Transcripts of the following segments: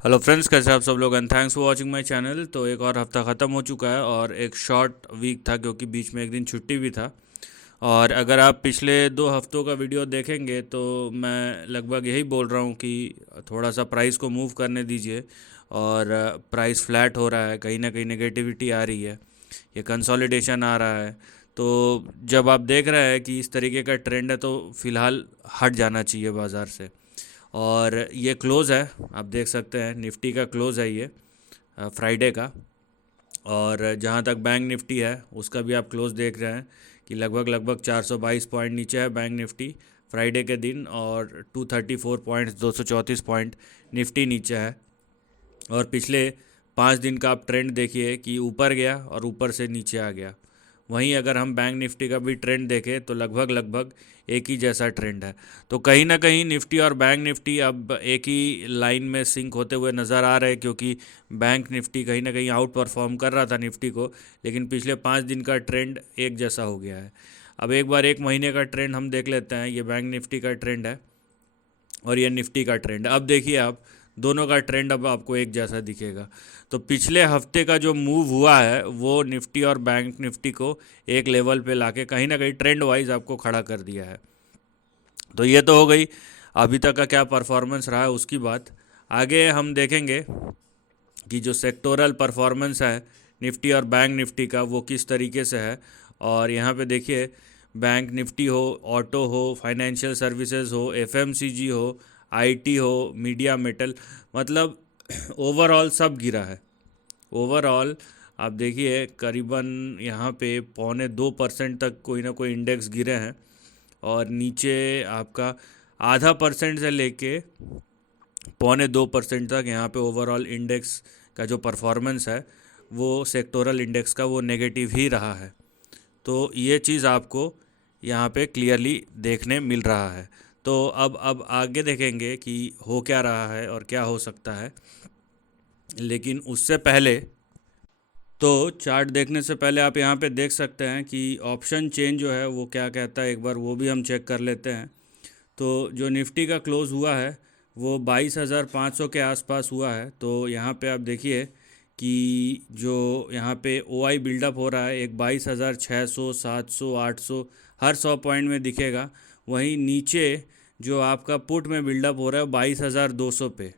Hello friends, कैसे आप सब लोग and thanks for watching my channel. तो एक और हफ्ता ख़त्म हो चुका है और एक शॉर्ट वीक था क्योंकि बीच में एक दिन छुट्टी भी था। और अगर आप पिछले 2 हफ्तों का वीडियो देखेंगे तो मैं लगभग यही बोल रहा हूँ कि थोड़ा सा प्राइस को मूव करने दीजिए। और प्राइस फ्लैट हो रहा है, कहीं ना कहीं नेगेटिविटी आ रही है, ये कंसोलिडेशन आ रहा है। तो जब आप देख रहे हैं कि इस तरीके का ट्रेंड है तो फ़िलहाल हट जाना चाहिए बाज़ार से। और ये क्लोज़ है, आप देख सकते हैं निफ्टी का क्लोज़ है ये फ्राइडे का। और जहाँ तक बैंक निफ्टी है उसका भी आप क्लोज़ देख रहे हैं कि लगभग लगभग 422 पॉइंट नीचे है बैंक निफ्टी फ्राइडे के दिन, और 234 पॉइंट्स 234 पॉइंट निफ्टी नीचे है। और पिछले 5 दिन का आप ट्रेंड देखिए कि ऊपर गया और ऊपर से नीचे आ गया। वहीं अगर हम बैंक निफ्टी का भी ट्रेंड देखें तो लगभग लगभग एक ही जैसा ट्रेंड है। तो कहीं ना कहीं निफ्टी और बैंक निफ्टी अब एक ही लाइन में सिंक होते हुए नज़र आ रहे हैं, क्योंकि बैंक निफ्टी कहीं ना कहीं आउट परफॉर्म कर रहा था निफ्टी को, लेकिन पिछले 5 दिन का ट्रेंड एक जैसा हो गया है। अब एक बार 1 महीने का ट्रेंड हम देख लेते हैं। ये बैंक निफ्टी का ट्रेंड है और ये निफ्टी का ट्रेंड। अब देखिए आप, दोनों का ट्रेंड अब आपको एक जैसा दिखेगा। तो पिछले हफ्ते का जो मूव हुआ है वो निफ्टी और बैंक निफ्टी को एक लेवल पे लाके कहीं ना कहीं ट्रेंड वाइज आपको खड़ा कर दिया है। तो ये तो हो गई अभी तक का क्या परफॉर्मेंस रहा है उसकी बात। आगे हम देखेंगे कि जो सेक्टोरल परफॉर्मेंस है निफ्टी और बैंक निफ्टी का वो किस तरीके से है। और यहाँ पे देखिए, बैंक निफ्टी हो, ऑटो हो, फाइनेंशियल सर्विसेज हो, एफएमसीजी हो, आईटी हो, मीडिया मेटल, मतलब ओवरऑल सब गिरा है। ओवरऑल आप देखिए करीबन यहाँ पे 1.25% तक कोई ना कोई इंडेक्स गिरे हैं। और नीचे आपका 0.5% से लेके 0.25% तक यहाँ पे ओवरऑल इंडेक्स का जो परफॉर्मेंस है वो सेक्टोरल इंडेक्स का वो नेगेटिव ही रहा है। तो ये चीज़ आपको यहाँ पे क्लियरली देखने मिल रहा है। तो अब आगे देखेंगे कि हो क्या रहा है और क्या हो सकता है। लेकिन उससे पहले, तो चार्ट देखने से पहले आप यहाँ पे देख सकते हैं कि ऑप्शन चेंज जो है वो क्या कहता है, एक बार वो भी हम चेक कर लेते हैं। तो जो निफ्टी का क्लोज़ हुआ है वो 22,500 के आसपास हुआ है। तो यहाँ पे आप देखिए कि जो यहाँ पे ओ आई बिल्डअप हो रहा है, एक 22,600, 700, 800 हर 100 पॉइंट में दिखेगा। वहीं नीचे जो आपका पुट में बिल्डअप हो रहा है 22,200 पे।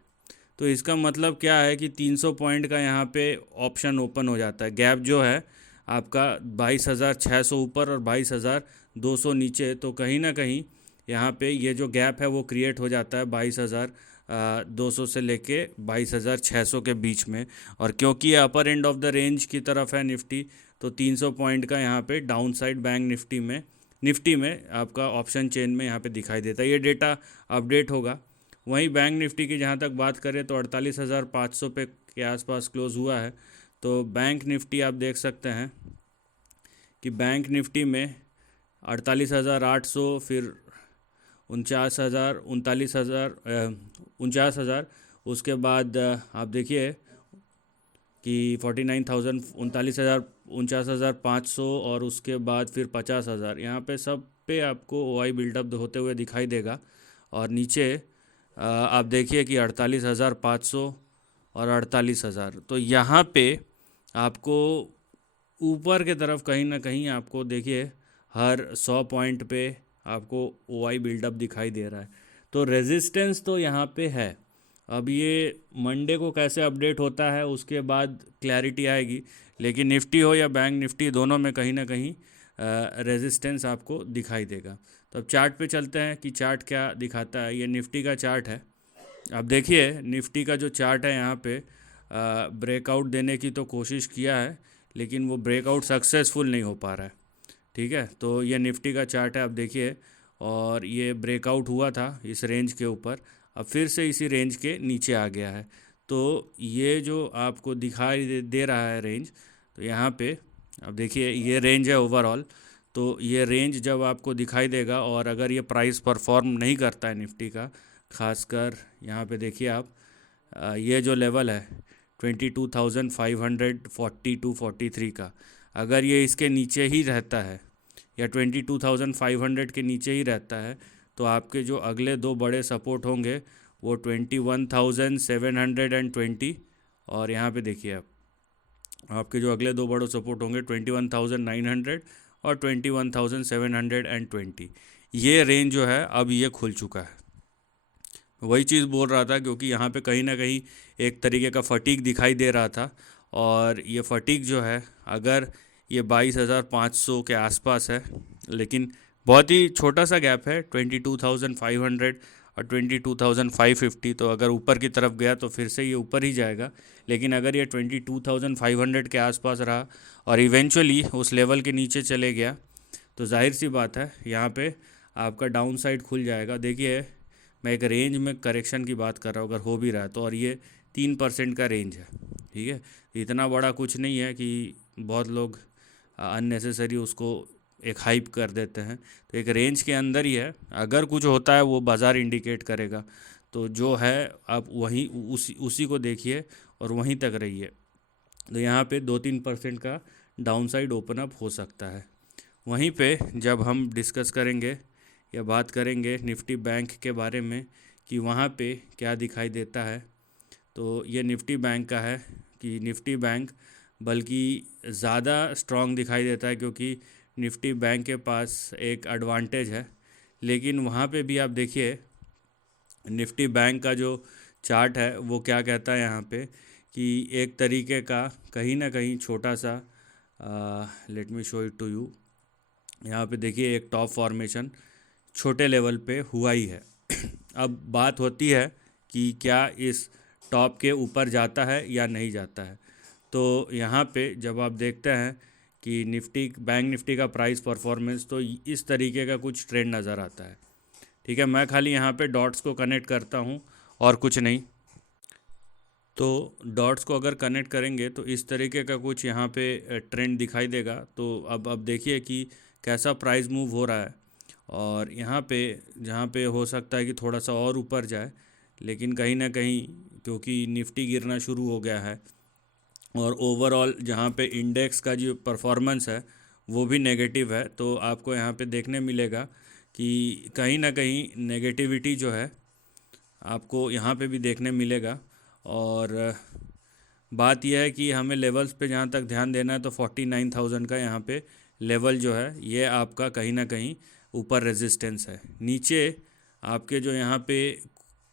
तो इसका मतलब क्या है कि 300 पॉइंट का यहाँ पे ऑप्शन ओपन हो जाता है। गैप जो है आपका 22,600 ऊपर और 22,200 नीचे, तो कहीं ना कहीं यहाँ पे ये जो गैप है वो क्रिएट हो जाता है 22,200 से लेके 22,600 के बीच में। और क्योंकि ये अपर एंड ऑफ द रेंज की तरफ है निफ्टी, तो 300 पॉइंट का यहाँ पे डाउन साइड बैंक निफ्टी में आपका ऑप्शन चेन में यहाँ पे दिखाई देता है। ये डेटा अपडेट होगा। वहीं बैंक निफ्टी की जहाँ तक बात करें तो 48,500 पे के आसपास क्लोज़ हुआ है। तो बैंक निफ्टी आप देख सकते हैं कि बैंक निफ्टी में 48,800, फिर 49,000, 39,000, 49,000। उसके बाद आप देखिए कि 49,000, 39,000, 49,500, और उसके बाद फिर 50,000। यहाँ पे सब पे आपको ओ आई बिल्डअप होते हुए दिखाई देगा। और नीचे आप देखिए कि 48,500 और 48,000। तो यहाँ पे आपको ऊपर के तरफ कहीं ना कहीं आपको देखिए हर 100 पॉइंट पे आपको ओ आई बिल्डअप दिखाई दे रहा है। तो रेजिस्टेंस तो यहाँ पे है। अब ये मंडे को कैसे अपडेट होता है उसके बाद क्लैरिटी आएगी। लेकिन निफ्टी हो या बैंक निफ्टी, दोनों में कहीं ना कहीं रेजिस्टेंस आपको दिखाई देगा। तो अब चार्ट पे चलते हैं कि चार्ट क्या दिखाता है। ये निफ्टी का चार्ट है। अब देखिए निफ्टी का जो चार्ट है यहाँ पे ब्रेकआउट देने की तो कोशिश किया है, लेकिन वो ब्रेकआउट सक्सेसफुल नहीं हो पा रहा है। ठीक है, तो ये निफ्टी का चार्ट है, आप देखिए। और ये ब्रेकआउट हुआ था इस रेंज के ऊपर, अब फिर से इसी रेंज के नीचे आ गया है। तो ये जो आपको दिखाई दे रहा है रेंज, तो यहाँ पे अब देखिए ये रेंज है ओवरऑल। तो ये रेंज जब आपको दिखाई देगा और अगर ये प्राइस परफॉर्म नहीं करता है निफ्टी का, खासकर यहाँ पे देखिए आप, ये जो लेवल है 22,542 43 का, अगर ये इसके नीचे ही रहता है या 22,500 के नीचे ही रहता है, तो आपके जो अगले दो बड़े सपोर्ट होंगे वो 21,720, और यहाँ पे देखिए आप, आपके जो अगले दो बड़े सपोर्ट होंगे 21,900 और 21,720। ये रेंज जो है अब ये खुल चुका है। वही चीज़ बोल रहा था, क्योंकि यहाँ पे कहीं ना कहीं एक तरीके का फटीक दिखाई दे रहा था, और ये फटीक जो है अगर ये 22,500 के आसपास है, लेकिन बहुत ही छोटा सा गैप है 22,500 और 22,550, तो अगर ऊपर की तरफ गया तो फिर से ये ऊपर ही जाएगा। लेकिन अगर ये 22,500 के आसपास रहा और इवेंचुअली उस लेवल के नीचे चले गया, तो जाहिर सी बात है यहाँ पे आपका डाउन साइड खुल जाएगा। देखिए, मैं एक रेंज में करेक्शन की बात कर रहा हूँ, अगर हो भी रहा है तो, और ये 3% का रेंज है, ठीक है। इतना बड़ा कुछ नहीं है कि बहुत लोग अननेसेसरी उसको एक हाइप कर देते हैं। तो एक रेंज के अंदर ही है, अगर कुछ होता है वो बाज़ार इंडिकेट करेगा। तो जो है आप वहीं उसी को देखिए और वहीं तक रहिए। तो यहाँ पे 2-3% का डाउन साइड ओपन अप हो सकता है। वहीं पे जब हम डिस्कस करेंगे या बात करेंगे निफ्टी बैंक के बारे में कि वहाँ पे क्या दिखाई देता है, तो ये निफ्टी बैंक का है कि निफ्टी बैंक बल्कि ज़्यादा स्ट्रॉन्ग दिखाई देता है, क्योंकि निफ्टी बैंक के पास एक एडवांटेज है। लेकिन वहाँ पे भी आप देखिए निफ्टी बैंक का जो चार्ट है वो क्या कहता है यहाँ पे, कि एक तरीके का कहीं ना कहीं छोटा सा, let me show it to you. यहाँ पे देखिए एक टॉप फॉर्मेशन छोटे लेवल पे हुआ ही है। अब बात होती है कि क्या इस टॉप के ऊपर जाता है या नहीं जाता है। तो यहाँ पे जब आप देखते हैं कि बैंक निफ्टी का प्राइस परफॉर्मेंस, तो इस तरीके का कुछ ट्रेंड नज़र आता है, ठीक है। मैं खाली यहाँ पे डॉट्स को कनेक्ट करता हूँ और कुछ नहीं। तो डॉट्स को अगर कनेक्ट करेंगे तो इस तरीके का कुछ यहाँ पे ट्रेंड दिखाई देगा। तो अब देखिए कि कैसा प्राइस मूव हो रहा है, और यहाँ पे जहाँ पे हो सकता है कि थोड़ा सा और ऊपर जाए, लेकिन कहीं ना कहीं क्योंकि निफ्टी गिरना शुरू हो गया है और ओवरऑल जहाँ पे इंडेक्स का जो परफॉर्मेंस है वो भी नेगेटिव है, तो आपको यहाँ पे देखने मिलेगा कि कहीं ना कहीं नेगेटिविटी जो है आपको यहाँ पे भी देखने मिलेगा। और बात यह है कि हमें लेवल्स पे जहाँ तक ध्यान देना है, तो 49,000 का यहाँ पे लेवल जो है ये आपका कहीं ना कहीं ऊपर रेजिस्टेंस है। नीचे आपके जो यहाँ पे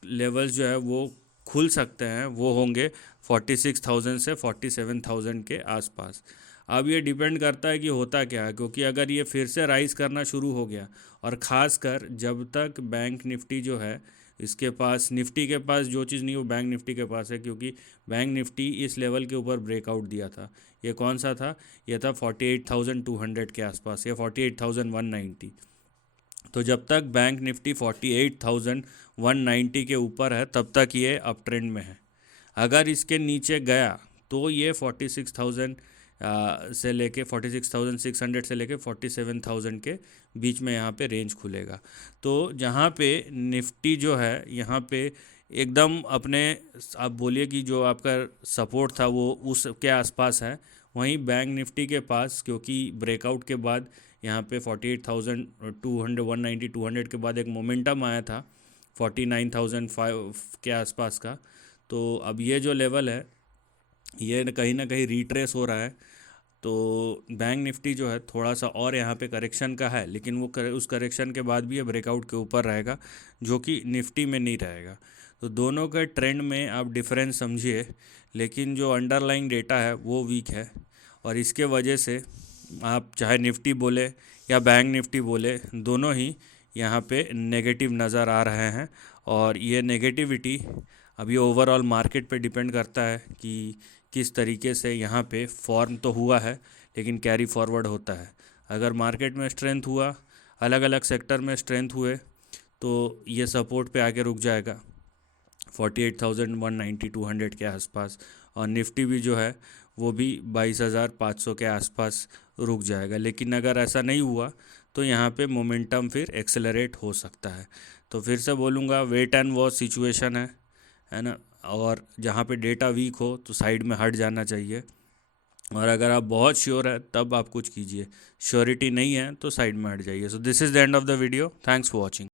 लेवल्स जो है वो खुल सकते हैं, वो होंगे 46,000 से 47,000 के आसपास। अब ये डिपेंड करता है कि होता क्या है, क्योंकि अगर ये फिर से राइज़ करना शुरू हो गया, और ख़ासकर जब तक बैंक निफ्टी जो है इसके पास, निफ्टी के पास जो चीज़ नहीं वो बैंक निफ्टी के पास है, क्योंकि बैंक निफ्टी इस लेवल के ऊपर ब्रेकआउट दिया था। ये कौन सा था? ये था 48,200 के आसपास या 48,190। तो जब तक बैंक निफ्टी 48,190 के ऊपर है तब तक ये अप ट्रेंड में है। अगर इसके नीचे गया तो ये 46,000 से लेके 46,600 से लेके 47,000 के बीच में यहाँ पे रेंज खुलेगा। तो जहाँ पे निफ्टी जो है यहाँ पे एकदम अपने, आप बोलिए कि जो आपका सपोर्ट था वो उसके आसपास है, वहीं बैंक निफ्टी के पास क्योंकि ब्रेकआउट के बाद यहाँ पे 48,200 190 200 के बाद एक मोमेंटम आया था 49,005 के आसपास का। तो अब ये जो लेवल है ये कहीं ना कहीं रिट्रेस हो रहा है। तो बैंक निफ्टी जो है थोड़ा सा और यहाँ पे करेक्शन का है, लेकिन वो उस करेक्शन के बाद भी ये ब्रेकआउट के ऊपर रहेगा, जो कि निफ्टी में नहीं रहेगा। तो दोनों के ट्रेंड में आप डिफरेंस समझिए, लेकिन जो अंडरलाइंग डेटा है वो वीक है, और इसके वजह से आप चाहे निफ्टी बोले या बैंक निफ्टी बोले, दोनों ही यहाँ पे नेगेटिव नज़र आ रहे हैं। और ये नेगेटिविटी अभी ओवरऑल मार्केट पे डिपेंड करता है कि किस तरीके से यहाँ पे फॉर्म तो हुआ है, लेकिन कैरी फॉरवर्ड होता है। अगर मार्केट में स्ट्रेंथ हुआ, अलग अलग सेक्टर में स्ट्रेंथ हुए, तो ये सपोर्ट पे आके रुक जाएगा 48,190 200 के आसपास, और निफ्टी भी जो है वो भी 22,500 के आसपास रुक जाएगा। लेकिन अगर ऐसा नहीं हुआ तो यहाँ पे मोमेंटम फिर एक्सेलरेट हो सकता है। तो फिर से बोलूँगा, वेट एंड वॉच सिचुएशन है ना, और जहाँ पे डेटा वीक हो तो साइड में हट जाना चाहिए, और अगर आप बहुत श्योर है तब आप कुछ कीजिए, श्योरिटी नहीं है तो साइड में हट जाइए। So this is the end of the video, thanks for watching.